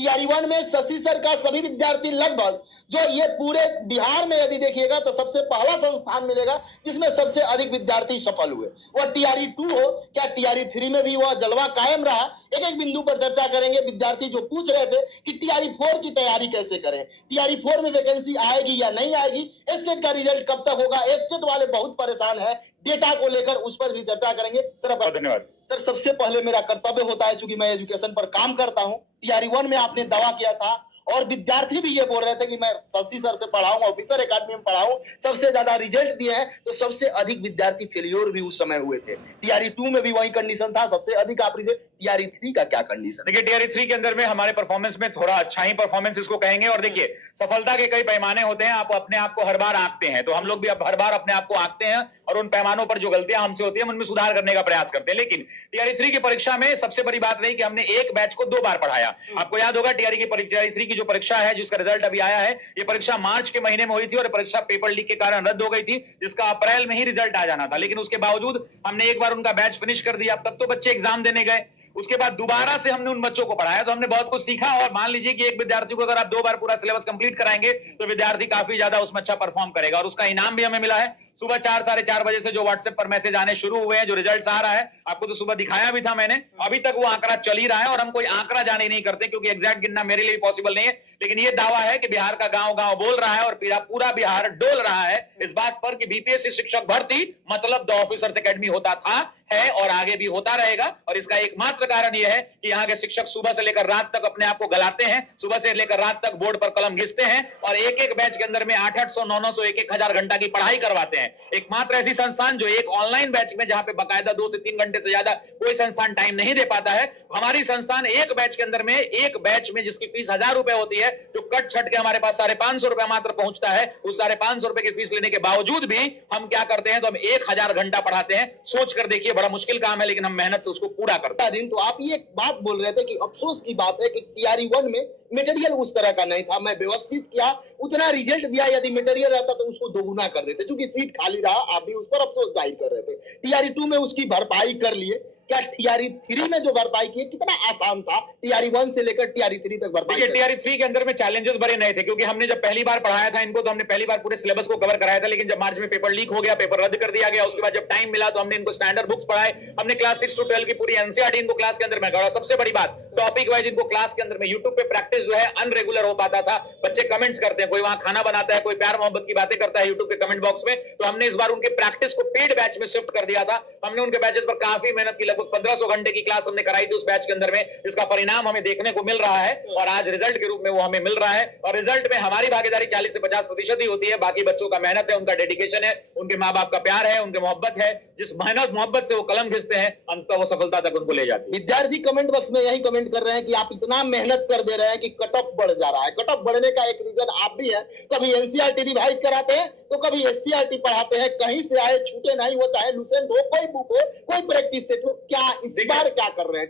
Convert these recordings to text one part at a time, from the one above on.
TRE 1 में Shashi sir का सभी विद्यार्थी लगभग जो ये पूरे बिहार में यदि देखिएगा तो सबसे पहला संस्थान मिलेगा जिसमें सबसे अधिक विद्यार्थी सफल हुए। वह टीआरई 2 हो, क्या टीआरई 3 में भी वह जलवा कायम रहा? एक एक बिंदु पर चर्चा करेंगे। विद्यार्थी जो पूछ रहे थे कि टीआरई 4 की तैयारी कैसे करें, टीआरई 4 में वैकेंसी आएगी या नहीं आएगी, स्टेट का रिजल्ट कब तक होगा, स्टेट वाले बहुत परेशान है डेटा को लेकर, उस पर भी चर्चा करेंगे। सर धन्यवाद। सर, सबसे पहले मेरा कर्तव्य होता है, चूंकि मैं एजुकेशन पर काम करता हूं, टीआरई 1 में आपने दावा किया था और विद्यार्थी भी ये बोल रहे थे कि मैं शशि सर से पढ़ा हूं, ऑफिसर एकेडमी में पढ़ा हूं, सबसे ज्यादा रिजल्ट दिए हैं, तो सबसे अधिक विद्यार्थी फेलियर भी उस समय हुए थे। टीआरई 2 में भी वही कंडीशन था, सबसे अधिक आप रिजल्ट। टीआरई 3 का क्या कंडीशन? देखिए, टीआरई 3 के अंदर में हमारे परफॉर्मेंस में थोड़ा अच्छा ही परफॉर्मेंस इसको कहेंगे। और देखिए, सफलता के कई पैमाने होते हैं, आप अपने आप को हर बार आंकते हैं, तो हम लोग भी अब हर बार अपने आप को आंकते हैं और उन पैमानों पर जो गलतियां हमसे होती है उनमें सुधार करने का प्रयास करते हैं। लेकिन टीआरई 3 की परीक्षा में सबसे बड़ी बात रही कि हमने एक बैच को 2 बार पढ़ाया। आपको याद होगा टीआरई 3 की जो परीक्षा है, जिसका रिजल्ट अभी आया है, ये परीक्षा मार्च के महीने में हुई थी और परीक्षा पेपर लीक के कारण रद्द हो गई थी, जिसका अप्रैल में ही रिजल्ट आ जाना था। लेकिन उसके बावजूद हमने एक बार उनका बैच फिनिश कर दिया। तब तो बच्चे एग्जाम देने गए, उसके बाद दोबारा से हमने उन बच्चों को पढ़ाया, तो हमने बहुत कुछ सीखा। और मान लीजिए कि एक विद्यार्थी को अगर आप 2 बार पूरा सिलेबस कंप्लीट कराएंगे तो विद्यार्थी काफी ज्यादा उसमें अच्छा परफॉर्म करेगा और उसका इनाम भी हमें मिला है। सुबह 4 साढ़े 4 बजे से जो व्हाट्सएप पर मैसेज आने शुरू हुए हैं, जो रिजल्ट आ रहा है, आपको तो सुबह दिखाया भी था मैंने, अभी तक वो आंकड़ा चल ही रहा है। और हम कोई आंकड़ा जाने नहीं करते क्योंकि एग्जैक्ट गिनना मेरे लिए पॉसिबल नहीं है, लेकिन ये दावा है कि बिहार का गांव गांव बोल रहा है और पूरा बिहार डोल रहा है इस बात पर कि बीपीएससी शिक्षक भर्ती मतलब द ऑफिसर्स एकेडमी होता था, है और आगे भी होता रहेगा। और इसका एकमात्र कारण यह है कि यहाँ के शिक्षक सुबह से लेकर रात तक अपने आप को गलाते हैं, सुबह से लेकर रात तक बोर्ड पर कलम घिसते हैं और एक एक बैच के अंदर में 800, 900, 1,000 घंटा की पढ़ाई करवाते हैं। एकमात्र ऐसी संस्थान जो एक ऑनलाइन बैच में, जहां पे बकायदा 2 से 3 घंटे से ज्यादा कोई संस्थान टाइम नहीं दे पाता है, हमारी संस्थान एक बैच के अंदर में, एक बैच में जिसकी फीस 1000 रुपए होती है, जो कट छट के हमारे पास 550 रुपए मात्र पहुंचता है, उस 550 रुपए की फीस लेने के बावजूद भी हम क्या करते हैं, तो हम 1000 घंटा पढ़ाते हैं। सोच कर देखिए, बड़ा मुश्किल काम है, लेकिन हम मेहनत से उसको पूरा करते हैं। तो आप ये बात बोल रहे थे कि अफसोस की बात है कि टीआरई 1 में मटेरियल उस तरह का नहीं था, मैं व्यवस्थित किया, उतना रिजल्ट दिया, यदि मटेरियल रहता तो उसको दोगुना कर देते, क्योंकि सीट खाली रहा, आप भी उस पर अफसोस जाहिर कर रहे थे। टीआरई 2 में उसकी भरपाई कर लिए, क्या टीआरई 3 में जो भरपाई की कितना आसान था टीआरई 1 से लेकर टीआरई 3 तक भरपाई? टीआरई 3 के अंदर में चैलेंजेस बड़े नए थे, क्योंकि हमने जब पहली बार पढ़ाया था इनको तो हमने पहली बार पूरे सिलेबस को कवर कराया था, लेकिन जब मार्च में पेपर लीक हो गया, पेपर रद्द कर दिया गया, उसके बाद जब टाइम मिला तो हमने इनको स्टैंडर्ड बुक्स पढ़ाए, हमने क्लास 6 to 12 की पूरी एनसीईआरटी इनको क्लास के अंदर में कराया। सबसे बड़ी बात, टॉपिक वाइज इनको क्लास के अंदर में यूट्यूब पे प्रैक्टिस जो है अनरेगुलर हो पाता था। बच्चे कमेंट्स करते हैं, कोई वहां खाना बनाता है, कोई प्यार मोहब्बत की बातें करता है यूट्यूब के कमेंट बॉक्स में, तो हमने इस बार उनके प्रैक्टिस को पेड बैच में शिफ्ट कर दिया था। हमने उनके बैचेस पर काफी मेहनत की, लगभग 1500 घंटे की क्लास हमने कराई थी उस बैच के अंदर में, जिसका परिणाम हमें देखने को मिल रहा है और आज रिजल्ट के रूप में वो हमें मिल रहा है। और रिजल्ट में हमारी भागीदारी 40 से 50% ही होती है, बाकी बच्चों का मेहनत है, उनका डेडिकेशन है, उनके माँ बाप का प्यार है, उनके मोहब्बत है, जिस मेहनत मोहब्बत से वो कलम घिसते हैं, अंततः वो सफलता तक उनको ले जाती है। विद्यार्थी कमेंट बॉक्स में यही कमेंट कर रहे हैं कि आप इतना मेहनत कर दे रहे हैं कि कट ऑफ बढ़ जा रहा है। कट ऑफ बढ़ने का एक रीजन आप भी है, कभी एनसीईआरटी रिवाइज कराते हैं तो कभी एससीईआरटी पढ़ाते हैं, कहीं से आए छूटे नहीं, वो चाहे लुसेंट हो, कोई बुक हो, कोई प्रैक्टिस सेट हो। क्या इस बार क्या कर रहे हैं?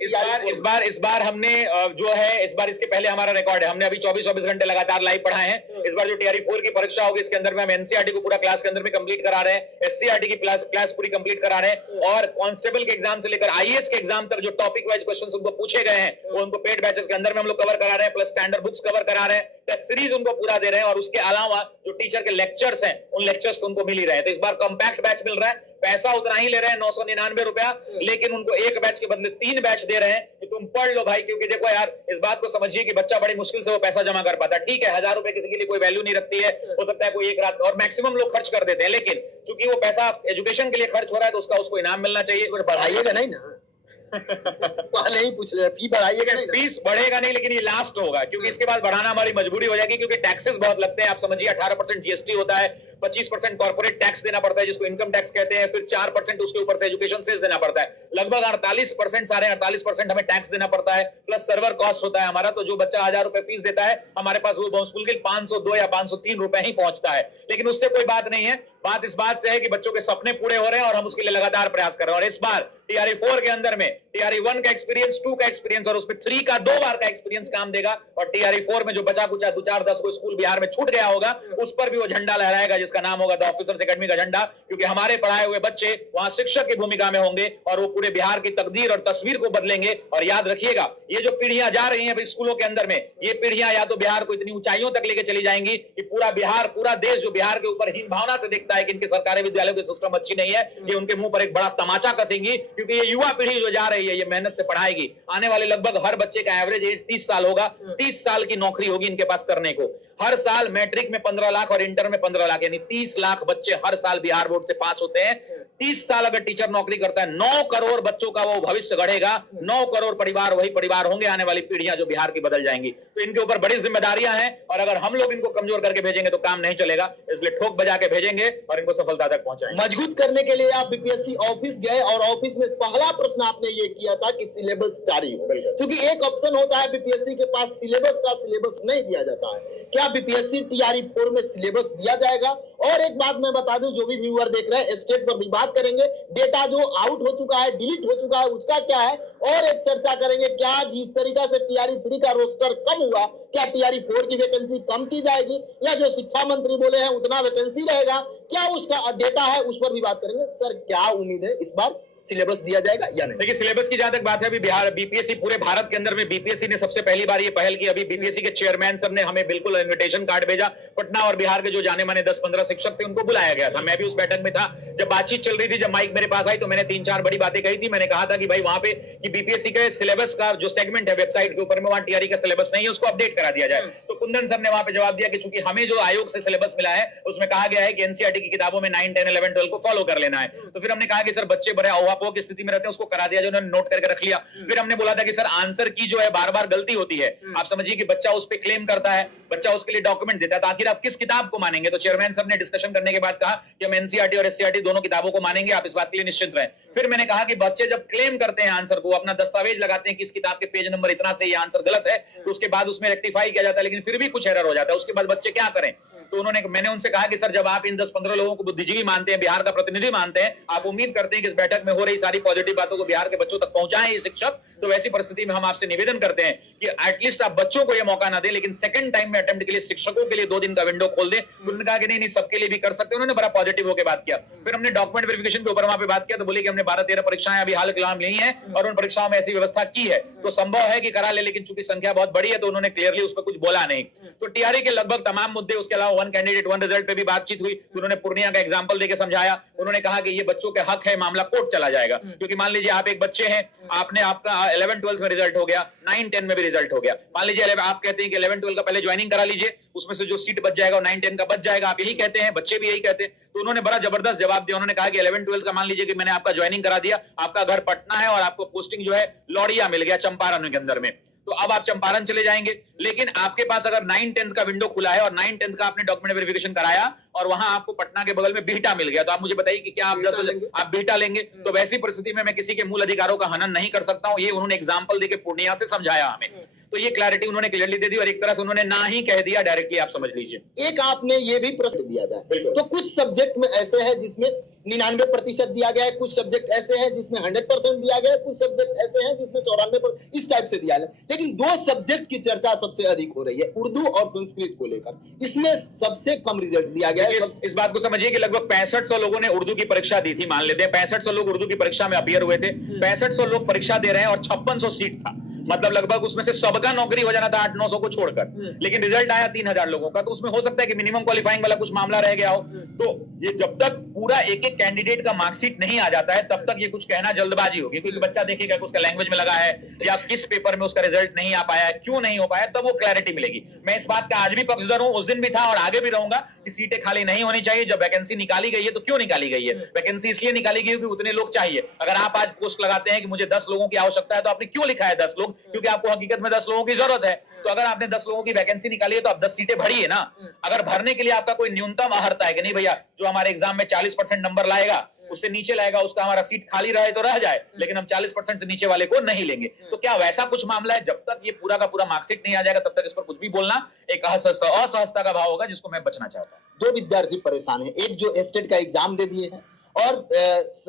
इस बार हमने जो है, इस बार इसके पहले हमारा रिकॉर्ड है, हमने अभी 24 घंटे लगातार लाइव पढ़ाए हैं। इस बार जो टीआरई 4 की परीक्षा होगी, इसके अंदर में हम एनसीईआरटी को पूरा क्लास के अंदर में कंप्लीट करा रहे हैं, एससीईआरटी की क्लास पूरी कंप्लीट करा रहे हैं और कांस्टेबल के एग्जाम से लेकर आईएएस के एग्जाम तक जो टॉपिक वाइज क्वेश्चंस उनको पूछे गए हैं, वो उनको पेड बैचेस के अंदर में हम लोग कवर करा रहे हैं, प्लस स्टैंडर्ड बुक्स कवर करा रहे हैं, टेस्ट सीरीज उनको पूरा दे रहे हैं और उसके अलावा जो टीचर के लेक्चर्स हैं, उन लेक्चर्स तो उनको मिल ही रहे हैं। तो इस बार कॉम्पैक्ट बैच मिल रहा है, पैसा उतना ही ले रहे हैं 999 रुपया, लेकिन उनको एक बैच के बदले 3 बैच दे रहे हैं कि तुम पढ़ लो भाई। क्योंकि देखो यार, इस बात को समझिए कि बच्चा बड़ी मुश्किल से वो पैसा जमा कर पाता है। ठीक है, 1000 रुपए किसी के लिए कोई वैल्यू नहीं रखती है, हो सकता है कोई एक रात, और मैक्सिमम लोग खर्च कर देते हैं, लेकिन चूंकि वो पैसा एजुकेशन के लिए खर्च हो रहा है तो उसका उसको इनाम मिलना चाहिए। बढ़ाइएगा नहीं ना? पहले ही पूछ रहे, फी बढ़ाइएगा नहीं? फीस बढ़ेगा नहीं, लेकिन ये लास्ट होगा, क्योंकि इसके बाद बढ़ाना हमारी मजबूरी हो जाएगी, क्योंकि टैक्सेस बहुत लगते हैं। आप समझिए 18% जीएसटी होता है, 25% कॉर्पोरेट टैक्स देना पड़ता है जिसको इनकम टैक्स कहते हैं, फिर 4% उसके ऊपर से एजुकेशन सेस देना पड़ता है, लगभग 48%, 48.5% हमें टैक्स देना पड़ता है, प्लस सर्वर कॉस्ट होता है हमारा। तो जो बच्चा 1000 रुपए फीस देता है, हमारे पास वो मुश्किल 502 या 503 रुपए ही पहुंचता है। लेकिन उससे कोई बात नहीं है, बात इस बात से है कि बच्चों के सपने पूरे हो रहे हैं और हम उसके लिए लगातार प्रयास कर रहे हैं। और इस बार टीआरई 4 के अंदर में टीआरई 1 का एक्सपीरियंस, 2 का एक्सपीरियंस और उसमें 3 का 2 बार का एक्सपीरियंस काम देगा। और टीआरई 4 में जो बचा कुचा 2 4 10 को स्कूल बिहार में छूट गया होगा, उस पर भी वो झंडा लहराएगा जिसका नाम होगा द ऑफिसर्स एकेडमी का झंडा, क्योंकि हमारे पढ़ाए हुए बच्चे वहां शिक्षक की भूमिका में होंगे और वो पूरे बिहार की तकदीर और तस्वीर को बदलेंगे। और याद रखिएगा, ये जो पीढ़ियां जा रही हैं स्कूलों के अंदर में, ये पीढ़ियां या तो बिहार को इतनी ऊंचाइयों तक लेके चली जाएंगी कि पूरा बिहार, पूरा देश जो बिहार के ऊपर हीन भावना से देखता है कि इनके सरकारी विद्यालयों की सिस्टम अच्छी नहीं है, ये उनके मुंह पर एक बड़ा तमाचा कसेंगी। क्योंकि ये युवा पीढ़ी जो जा रही है, ये मेहनत से पढ़ाएगी। आने वाले लगभग हर बच्चे का एवरेज एज 30 साल होगा। 30 साल की नौकरी होगी इनके पास करने को। हर साल मैट्रिक में 15 लाख और इंटर में 15 लाख, यानी 30 लाख बच्चे हर साल बिहार बोर्ड से पास होते हैं। 30 साल अगर टीचर नौकरी करता है, 9 करोड़ बच्चों का वो भविष्य गढ़ेगा। 9 करोड़ परिवार वही परिवार होंगे आने वाली पीढ़ियां जो बिहार की बदल जाएंगी। तो इनके ऊपर बड़ी जिम्मेदारियां हैं और अगर हम लोग इनको कमजोर करके भेजेंगे तो काम नहीं चलेगा। इसलिए ठोक बजा के भेजेंगे और इनको सफलता तक पहुंचाएंगे। मजबूत करने के लिए आप बीपीएससी ऑफिस गए और ऑफिस में पहला प्रश्न आपने ये किया था कि सिलेबस जारी हो, क्योंकि एक ऑप्शन होता है बीपीएससी के पास सिलेबस का, सिलेबस नहीं दिया जाता है। क्या बीपीएससी टीआरई 4 में सिलेबस दिया जाएगा? और एक बात मैं बता दूं, जो भी व्यूअर देख रहे हैं, स्टेट पर भी बात करेंगे, डेटा जो आउट हो चुका है, डिलीट हो चुका है, उसका क्या है, और एक चर्चा करेंगे क्या जिस तरीका से टीआरई 3 का रोस्टर कम हुआ, क्या टीआरई 4 की वैकेंसी कम की जाएगी या जो शिक्षा मंत्री बोले हैं उतना वैकेंसी रहेगा, क्या उसका डेटा है, उस पर भी बात करेंगे। सर, क्या उम्मीद है इस बार सिलेबस दिया जाएगा या नहीं? देखिए, सिलेबस की जहां तक बात है, अभी बिहार बीपीएससी पूरे भारत के अंदर में बीपीएससी ने सबसे पहली बार ये पहल की। अभी बीपीएससी के चेयरमैन सर ने हमें बिल्कुल इन्विटेशन कार्ड भेजा। पटना और बिहार के जो जाने माने 10-15 शिक्षक थे उनको बुलाया गया था। मैं भी उस बैठक में था। जब बातचीत चल रही थी, जब माइक मेरे पास आई तो मैंने 3-4 बड़ी बातें कही थी। मैंने कहा था कि भाई वहां पे कि बीपीएससी के सिलेबस का जो सेगमेंट है वेबसाइट के ऊपर में, वहां टीआरई का सिलेबस नहीं है, उसको अपडेट करा दिया जाए। तो कुंदन सर ने वहां पे जवाब दिया कि चूंकि हमें जो आयोग से सिलेबस मिला है उसमें कहा गया है कि एनसीईआरटी की किताबों में 9, 10, 11, 12 को फॉलो कर लेना है। तो फिर हमने कहा कि सर बच्चे बड़े अवापोह की स्थिति में रहते हैं, उसको करा दिया, जो उन्होंने नोट करके रख लिया। फिर हमने बोला था कि सर आंसर की जो है बार-बार गलती होती है। आप समझिए कि बच्चा उस पे क्लेम करता है, बच्चा उसके लिए डॉक्यूमेंट देता है, तो आखिर आप किस किताब को मानेंगे? तो चेयरमैन साहब ने डिस्कशन करने के बाद कहा कि हम एनसीईआरटी और एससीईआरटी दोनों किताबों को मानेंगे, आप इस बात के लिए निश्चिंत रहें। फिर मैंने कहा कि बच्चे जब क्लेम करते हैं आंसर को, अपना दस्तावेज लगाते हैं कि इस किताब के पेज नंबर इतना से ये आंसर गलत है, तो उसके बाद उसमें रेक्टिफाई किया जाता है, लेकिन फिर भी कुछ एरर हो जाता है। उसके बाद बच्चे क्या करें? तो मैंने उनसे कहा कि सर, जब आप इन 10-15 लोगों को बुद्धिजीवी मानते हैं, बिहार का प्रतिनिधि मानते हैं, आप उम्मीद करते हैं कि इस बैठक में हो रही सारी पॉजिटिव बातों को बिहार के बच्चों तक पहुंचाएं शिक्षक, तो वैसी परिस्थिति में हम आपसे निवेदन करते हैं कि एटलीस्ट आप बच्चों को यह मौका ना दें, लेकिन सेकंड टाइम में अटेम्प्ट के लिए शिक्षकों के लिए 2 दिन का विंडो खोल दें। तो उन्होंने कहा कि नहीं, सबके लिए भी कर सकते हैं। उन्होंने बड़ा पॉजिटिव होकर बात किया। फिर हमने डॉक्यूमेंट वेरिफिकेशन के ऊपर वहां पे बात किया, तो बोले कि हमने 12-13 परीक्षाएं अभी हाल फिलहाल ली हैं और उन परीक्षाओं में ऐसी व्यवस्था की है, तो संभव है कि करा ले, लेकिन चूंकि संख्या बहुत बड़ी है तो उन्होंने क्लियरली उस पर कुछ बोला नहीं। तो टीआरई के लगभग तमाम मुद्दे, उसके अलावा 1 कैंडिडेट 1 रिजल्ट पे भी बातचीत हुई। तो उन्होंने पूर्णिया का एग्जांपल देकर समझाया। उन्होंने कहा कि ये बच्चों के हक है, मामला कोर्ट चला जाएगा। क्योंकि मान लीजिए आप एक बच्चे हैं, आपने आपका 11-12 में रिजल्ट हो गया, 9-10 में भी रिजल्ट हो गया। मान लीजिए आप कहते हैं कि 11-12 का पहले ज्वाइनिंग करा लीजिए, उसमें से जो सीट बच जाएगा 9-10 का बच जाएगा। आप यही कहते हैं, बच्चे भी यही कहते हैं। तो उन्होंने बड़ा जबरदस्त जवाब दिया। उन्होंने कहा कि 11-12 का मान लीजिए कि मैंने आपका ज्वाइनिंग करा दिया, आपका घर पटना है और आपको पोस्टिंग जो है लौड़िया मिल गया, चंपारण के अंदर में, तो अब आप चंपारण चले जाएंगे। लेकिन आपके पास अगर 9-10 का विंडो खुला है और 9-10 का आपने डॉक्यूमेंट वेरिफिकेशन कराया और वहां आपको पटना के बगल में बिहटा मिल गया, तो आप मुझे बताइए कि क्या आप बिहटा लेंगे? तो वैसी परिस्थिति में मैं किसी के मूल अधिकारों का हनन नहीं कर सकता हूं। ये उन्होंने एग्जाम्पल देके पूर्णिया से समझाया हमें। तो ये क्लैरिटी उन्होंने क्लियरली दे दी और एक तरह से उन्होंने ना ही कह दिया डायरेक्टली, आप समझ लीजिए। एक आपने ये भी प्रश्न दिया था, तो कुछ सब्जेक्ट में ऐसे है जिसमें 99% दिया गया है, कुछ सब्जेक्ट ऐसे हैं जिसमें 100% दिया गया है, कुछ सब्जेक्ट ऐसे हैं जिसमें 94%, इस टाइप से दिया है। लेकिन 2 सब्जेक्ट की चर्चा सबसे अधिक हो रही है, उर्दू और संस्कृत को लेकर। इसमें सबसे कम रिजल्ट दिया गया है। इस बात को समझिए कि लगभग 6500 लोगों ने उर्दू की परीक्षा दी थी। मान लेते हैं 6500 लोग उर्दू की परीक्षा में अपीयर हुए थे। 6500 लोग परीक्षा दे रहे हैं और 5600 सीट था। मतलब लगभग उसमें से सबका नौकरी हो जाना था 800-900 को छोड़कर, लेकिन रिजल्ट आया 3000 लोगों का। तो उसमें हो सकता है कि मिनिमम क्वालिफाइंग वाला कुछ मामला रह गया हो। तो ये जब तक पूरा एक एक कैंडिडेट का मार्कशीट नहीं आ जाता है, तब तक ये कुछ कहना जल्दबाजी होगी। क्योंकि बच्चा देखेगा कि उसका लैंग्वेज में लगा है या किस पेपर में उसका रिजल्ट नहीं आ पाया है, क्यों नहीं हो पाया, तब वो क्लैरिटी मिलेगी। मैं इस बात का आज भी पक्षधर हूं, उस दिन भी था और आगे भी रहूंगा कि सीटें खाली नहीं होनी चाहिए। जब वैकेंसी निकाली गई है तो क्यों निकाली गई है? वैकेंसी इसलिए निकाली गई है कि उतने लोग चाहिए। अगर आप आज पोस्ट लगाते हैं कि मुझे 10 लोगों की आवश्यकता है, तो आपने क्यों लिखा है 10 लोग? क्योंकि आपको हकीकत में 10 लोगों की जरूरत है। तो अगर आपने 10 लोगों की वैकेंसी निकाली है तो आप 10 सीटें भरिए ना। अगर भरने के लिए आपका कोई न्यूनतम अहर्ता है कि नहीं भैया, जो हमारे एग्जाम में 40% नंबर लाएगा, उससे नीचे लाएगा, उसका हमारा सीट खाली रहे तो रह जाए, लेकिन हम 40% से नीचे वाले को नहीं लेंगे। तो क्या वैसा कुछ मामला है? जब तक ये पूरा का पूरा मार्कशीट नहीं आ जाएगा तब तक इस पर कुछ भी बोलना एक असहजता का भाव होगा, जिसको मैं बचना चाहता हूं। 2 विद्यार्थी परेशान है, एक जो स्टेट का एग्जाम दे दिए हैं और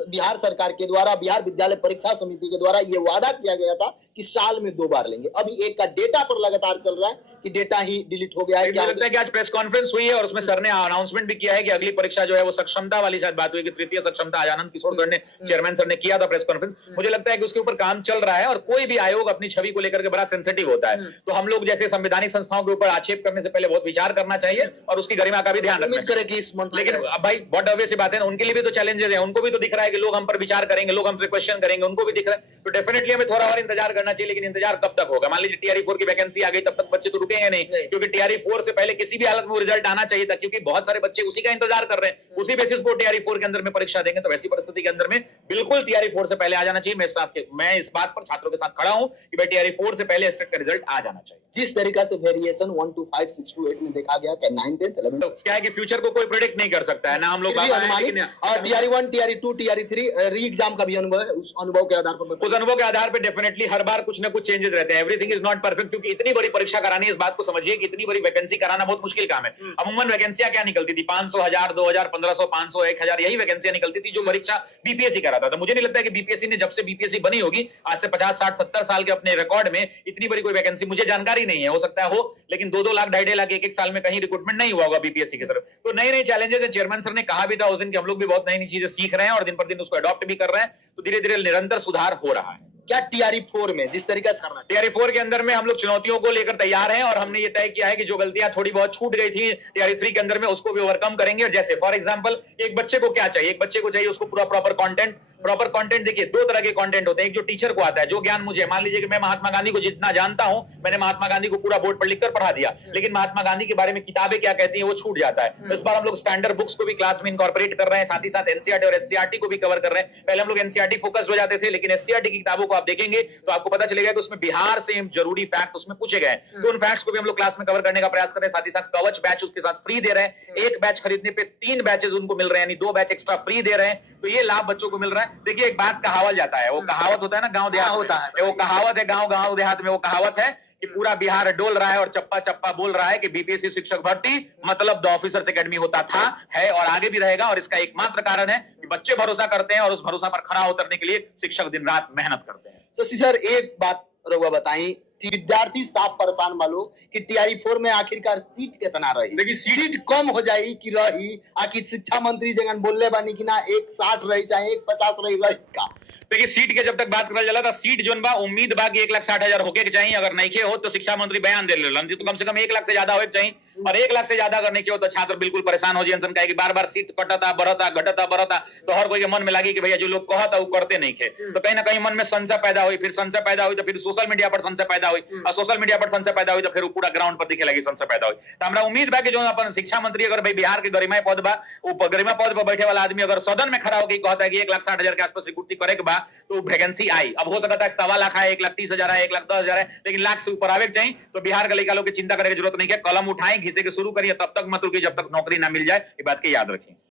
बिहार सरकार के द्वारा, बिहार विद्यालय परीक्षा समिति के द्वारा ये वादा किया गया था कि साल में 2 बार लेंगे। अभी एक का डेटा पर लगातार चल रहा है कि डेटा ही डिलीट हो गया है। क्या लगता है कि आज प्रेस कॉन्फ्रेंस हुई है और उसमें सर ने अनाउंसमेंट भी किया है कि अगली परीक्षा जो है वो सक्षमता वाली शायद बात हुई कि तृतीय सक्षमता आज आनंद किशोर सर ने, चेयरमैन सर ने किया था प्रेस कॉन्फ्रेंस। मुझे लगता है कि उसके ऊपर काम चल रहा है और कोई भी आयोग अपनी छवि को लेकर के बड़ा सेंसिटिव होता है, तो हम लोग जैसे संवैधानिक संस्थाओं के ऊपर आक्षेप करने से पहले बहुत विचार करना चाहिए और उसकी गरिमा का भी ध्यान रखना चाहिए। लेकिन भाई बहुत ऑब्वियस सी बात है, उनके लिए भी तो चैलेंजेस है, उनको भी तो दिख रहा है कि लोग हम पर विचार करेंगे, लोग हमसे क्वेश्चन करेंगे, उनको भी दिख रहा है। तो डेफिनेटली हमें थोड़ा और इंतजार करना चाहिए, लेकिन इंतजार कब तक होगा? मान लीजिए टीआरई 4 की वैकेंसी आ गई, तब तक बच्चे तो रुकेंगे नहीं, क्योंकि टीआरई 4 से पहले किसी भी हालत में रिजल्ट आना चाहिए था, क्योंकि बहुत सारे बच्चे उसी का इंतजार कर रहे हैं, उसी बेसिस पर टीआरई 4 के अंदर में परीक्षा देंगे। तो वैसी परिस्थिति के अंदर में बिल्कुल टीआरई 4 से पहले आ जाना चाहिए। मैं इस बात पर छात्रों के साथ खड़ा हूं कि भाई टीआरई 4 से पहले स्टेट का रिजल्ट आ जाना चाहिए। जिस तरीका से वेरिएशन 1 to 5, 6 to 8 में देखा गया कि 9, 10, 11 तो क्या है कि फ्यूचर को कोई प्रेडिक्ट नहीं कर सकता है ना, हम लोग और टीआरई 1, टीआरई 2, टीआरई 3 री एग्जाम का भी अनुभव है, उस अनुभव के आधार पर उस अनुभव के आधार पर डेफिनेटली हर बार कुछ ना कुछ चेंजेस रहते हैं। एवरीथिंग इज नॉट परफेक्ट, क्योंकि इतनी बड़ी परीक्षा करानी, इस बात को समझिए कि इतनी बड़ी वैकेंसी कराना बहुत मुश्किल काम है। अमूमन वैकेंसियां क्या निकलती थी? 500, 1000, 2000, 1500, 500, 1000, यही वैकेंसियां निकलती थी जो परीक्षा बीपीएससी कराता था। मुझे नहीं लगता है कि बीपीएससी ने, जब से बीपीएससी बनी होगी आज से 50, 60, 70 साल के अपने रिकॉर्ड में, इतनी बड़ी कोई वैकेंसी मुझे जानकारी नहीं है, हो सकता है हो, लेकिन 2-2 लाख, 2.5 लाख एक साल में कहीं रिक्रूटमेंट नहीं हुआ होगा बीपीएससी की तरफ। तो नए नए चैलेंजेस है। चेयरमैन सर ने कहा भी था उस दिन कि हम लोग भी बहुत नई नई चीजें सीख रहे हैं और दिन पर दिन उसको अडॉप्ट भी कर रहे हैं, तो धीरे धीरे निरंतर सुधार हो रहा है। क्या टीआरई 4 में जिस तरीके से करना है, टीआरई 4 के अंदर में हम लोग चुनौतियों को लेकर तैयार हैं और हमने ये तय किया है कि जो गलतियां थोड़ी बहुत छूट गई थी टीआरई 3 के अंदर में, उसको भी ओवरकम करेंगे। जैसे फॉर एग्जांपल, एक बच्चे को क्या चाहिए? एक बच्चे को चाहिए उसको पूरा प्रॉपर कंटेंट। देखिए 2 तरह के कंटेंट होते हैं। एक जो टीचर को आता है, जो ज्ञान मुझे, मान लीजिए कि मैं महात्मा गांधी को जितना जानता हूं, मैंने महात्मा गांधी को पूरा बोर्ड पर लिखकर पढ़ा दिया, लेकिन महात्मा गांधी के बारे में किताबें क्या कहती हैं वो छूट जाता है। इस बार हम लोग स्टैंडर्ड बुक्स को भी क्लास में इनकॉर्पोरेट कर रहे हैं, साथ ही साथ एनसीईआरटी और एससीईआरटी को भी कवर कर रहे हैं। पहले हम लोग एनसीईआरटी फोकस्ड हो जाते थे, लेकिन एससीईआरटी की किताबों को आप देखेंगे तो आपको पता चलेगा कि उसमें बिहार से जरूरी फैक्ट उसमें पूछे गए हैं। तो उन फैक्ट्स को भी हम लोग क्लास में कवर करने का प्रयास कर रहे हैं। साथ ही साथ कवच बैच उसके साथ फ्री दे रहे हैं। एक बैच खरीदने पे 3 बैचेस उनको मिल रहे हैं, यानी 2 बैच एक्स्ट्रा फ्री दे रहे हैं। तो ये लाभ बच्चों को मिल रहा है। देखिए एक बात कहावत जाता है, वो कहावत होता है ना गांव देहात होता है, वो कहावत है गांव देहात में, वो कहावत है कि पूरा बिहार डोल रहा है और चप्पा चप्पा बोल रहा है कि बीपीएससी शिक्षक भर्ती मतलब द ऑफिसर्स एकेडमी होता था, है और आगे भी रहेगा। और इसका एकमात्र कारण है कि बच्चे भरोसा करते हैं और उस भरोसा पर खरा उतरने के लिए शिक्षक दिन रात मेहनत करते हैं। शशि सर, एक बात रउआ बताई, विद्यार्थी साफ परेशान वालों कि टीआरई 4 में आखिरकार सीट कितना रही? देखिए सीट कम हो जाई कि रही? आखिर शिक्षा मंत्री जगन बोलले बानी कि ना 160 रही चाहे 150 रही का? देखिए सीट के जब तक बात करल जाला था, सीट जोन बा उम्मीद बा कि 1,60,000 होके के चाहिए। अगर नहीं हो तो शिक्षा मंत्री बयान दे लेलन तो कम से कम 1 लाख से ज्यादा होके चाहिए। और 1 लाख से ज्यादा अगर नहीं हो तो छात्र बिल्कुल परेशान हो जाए। कहे कि बार-बार सीट कटता बढ़ता घटता बढ़ता, तो हर कोई के मन में लगी कि भैया जो लोग कहता वो करते नहीं थे। तो कहीं ना कहीं मन में संशय पैदा हुई, फिर संशय पैदा हुई तो फिर सोशल मीडिया पर संशय पैदा हुई, और सोशल मीडिया पर संशय पैदा हुई तो फिर पूरा ग्राउंड पर दिखे लगी संशय पैदा हुई। तो हमरा उम्मीद बा कि जो अपन शिक्षा मंत्री अगर भाई बिहार के गरिमा पद बा, वो गरिमा पद पर बैठे वाला आदमी अगर सदन में खड़ा होकर कहता है कि 1,60,000 के आसपास रिक्रूटिंग करे के बा, तो वैकेंसी आई। अब हो सकता है 1.25 लाख है, 1,30,000 है, 1,10,000 है, लेकिन लाख से ऊपर आवे चाहिए। तो बिहार के लड़का लोग की चिंता करने की जरूरत नहीं है। कलम उठाएं, घिसे के शुरू करिए, तब तक मत रुकिए जब तक नौकरी ना मिल जाए। ये बात की याद रखिए।